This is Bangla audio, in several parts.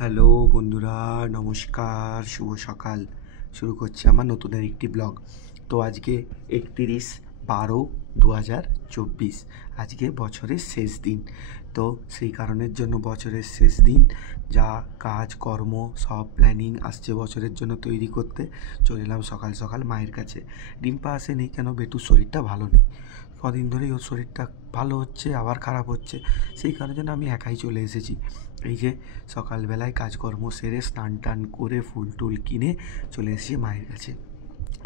হ্যালো বন্ধুরা, নমস্কার, শুভ সকাল। শুরু করছি আমার নতুন একটি ব্লগ। তো আজকে 31/12/2024, আজকে বছরের শেষ দিন। তো সেই কারণের জন্য বছরের শেষ দিন যা কাজ কর্ম সব প্ল্যানিং আসছে বছরের জন্য তৈরি করতে চলে এলাম সকাল সকাল মায়ের কাছে। ডিম্পা আসেনি, কেন বেটুর শরীরটা ভালো নেই। কদিন ধরেই ওর শরীরটা ভালো হচ্ছে আবার খারাপ হচ্ছে, সেই কারণের জন্য আমি একাই চলে এসেছি। এই যে সকালবেলায় কাজকর্ম সেরে স্নান টান করে ফুল টুল কিনে চলে এসেছি মায়ের কাছে।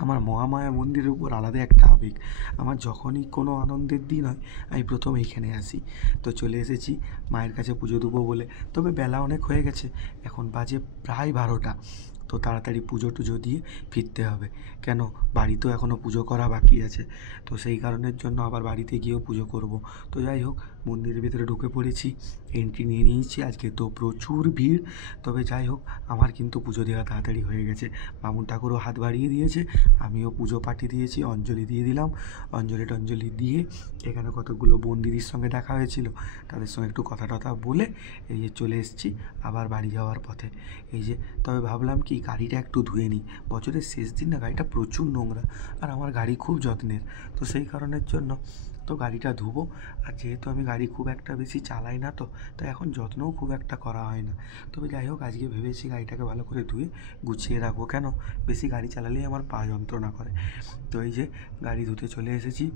আমার মহামায়া মন্দিরের উপর আলাদা একটা আবেগ। আমার যখনই কোনো আনন্দের দিন হয় আমি প্রথম এইখানে আসি। তো চলে এসেছি মায়ের কাছে পুজো দেবো বলে। তবে বেলা অনেক হয়ে গেছে, এখন বাজে প্রায় 12টা। তো তাড়াতাড়ি পুজো টুজো দিয়ে ফিরতে হবে, কেন বাড়িতেও এখনও পুজো করা বাকি আছে। তো সেই কারণের জন্য আবার বাড়িতে গিয়েও পুজো করব। তো যাই হোক, মন্দিরের ভিতরে ঢুকে পড়েছি, এন্ট্রি নিয়ে নিয়েছি। আজকে তো প্রচুর ভিড়, তবে যাই হোক আমার কিন্তু পুজো দেওয়া তাড়াতাড়ি হয়ে গেছে। বামুন ঠাকুরও হাত বাড়িয়ে দিয়েছে, আমিও পুজো পাঠিয়ে দিয়েছি, অঞ্জলি দিয়ে দিলাম। অঞ্জলি দিয়ে এখানে কতগুলো বোন দিদির সঙ্গে দেখা হয়েছিল, তাদের সঙ্গে একটু কথা টথা বলে এই যে চলে এসেছি আবার বাড়ি যাওয়ার পথে। এই যে তবে ভাবলাম কি গাড়িটা একটু ধুয়ে নিই, বছরের শেষ দিন না, গাড়িটা প্রচুর নোংরা আর আমার গাড়ি খুব যত্নের। তো সেই কারণের জন্য তো গাড়িটা ধুবো। আর যেহেতু আমি গাড়ি খুব একটা বেশি চালাই না, তো তাই এখন যত্নও খুব একটা করা হয় না। তবে যাই হোক, আজকে ভেবেছি গাড়িটাকে ভালো করে ধুয়ে গুছিয়ে রাখবো, কেন বেশি গাড়ি চালালেই আমার পা যন্ত্রণা করে। তো এই যে গাড়ি ধুতে চলে এসেছি।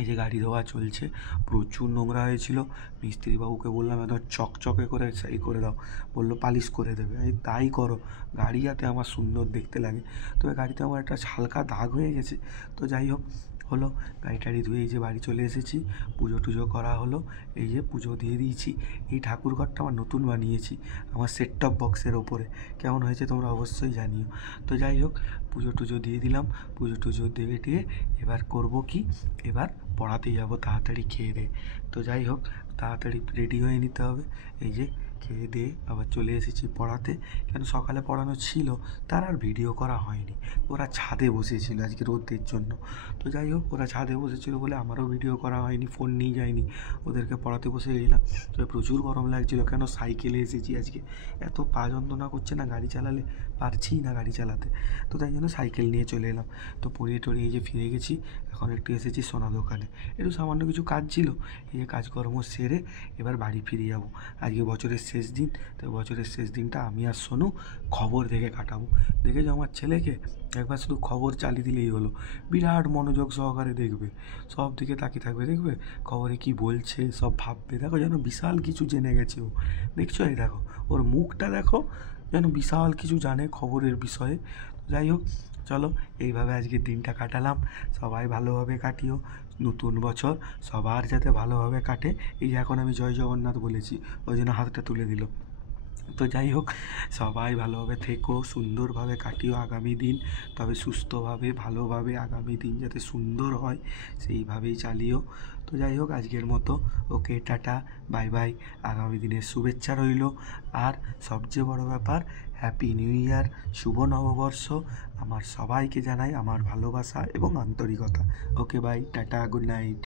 এই যে গাড়ি ধোয়া চলছে, প্রচুর নোংরা হয়েছিল। মিস্ত্রিবাবুকে বললাম একদম চকচকে করে সেই করে দাও, বললো পালিশ করে দেবে। এই তাই করো, গাড়ি যাতে আমার সুন্দর দেখতে লাগে। তবে গাড়িতে আমার একটা হালকা দাগ হয়ে গেছে। তো যাই হোক, হলো গাড়ি টাড়ি ধুয়ে এই যে বাড়ি চলে এসেছি। পুজো টুজো করা হলো, এই যে পুজো দিয়ে দিয়েছি। এই ঠাকুর ঘরটা আমার নতুন বানিয়েছি আমার সেট টপ বক্সের ওপরে। কেমন হয়েছে তোমরা অবশ্যই জানিও। তো যাই হোক, পুজো টুজো দিয়ে দিলাম। পুজো টুজো দিয়ে টিয়ে এবার করব কি, এবার পড়াতে যাব তাড়াতাড়ি খেয়ে দিয়ে। তো যাই হোক, তাড়াতাড়ি রেডি হয়ে নিতে হবে। এই যে খেয়ে দিয়ে আবার চলে এসেছি পড়াতে, কেন সকালে পড়ানো ছিল, তার আর ভিডিও করা হয়নি। ওরা ছাদে বসেছিল আজকে রোদের জন্য। তো যাই হোক, ওরা ছাদে বসেছিল বলে আমারও ভিডিও করা হয়নি, ফোন নিয়ে যাইনি, ওদেরকে পড়াতে বসে গেলাম। তবে প্রচুর গরম লাগছিল, কেন সাইকেলে এসেছি আজকে। এত পা যন্ত্রণা করছে না, গাড়ি চালালে পারছিই না গাড়ি চালাতে। তো তাই জন্য সাইকেল নিয়ে চলে এলাম। তো পড়িয়ে টড়িয়ে যে ফিরে গেছি, এখন একটু এসেছি সোনা দোকানে, একটু সামান্য কিছু কাজ ছিল। এই যে কাজকর্ম সেরে এবার বাড়ি ফিরে যাব। আজকে বছরের শেষ দিন, তো বছরের শেষ দিনটা আমি আর সোনু খবর দেখে কাটাবো। দেখেছো আমার ছেলেকে, একবার শুধু খবর চালিয়ে দিলেই হলো, বিরাট মনোযোগ সহকারে দেখবে, সব দিকে তাকিয়ে থাকবে, দেখবে খবরে কি বলছে সব ভাববে। দেখো যেন বিশাল কিছু জেনে গেছে ও, দেখছো? এই দেখো ওর মুখটা দেখো, যেন বিশাল কিছু জানে খবরের বিষয়ে। যাই হোক, চলো এইভাবে আজকের দিনটা কাটালাম। সবাই ভালোভাবে কাটিও, নতুন বছর সবার যাতে ভালোভাবে কাটে। এই যে এখন আমি জয় জগন্নাথ বলেছি, ওই জন্য হাতটা তুলে দিল। তো যাই হোক, সবাই ভালোভাবে থেকো, সুন্দরভাবে কাটিও আগামী দিন। তবে সুস্থভাবে ভালোভাবে আগামী দিন যাতে সুন্দর হয় সেইভাবেই চালিও। তো যাই হোক, আজকের মতো ওকে, টাটা, বাই বাই। আগামী দিনের শুভেচ্ছা রইল। আর সবচেয়ে বড় ব্যাপার, হ্যাপি নিউ ইয়ার, শুভ নববর্ষ। আমার সবাইকে জানাই আমার ভালোবাসা এবং আন্তরিকতা। ওকে, বাই, টাটা, গুড নাইট।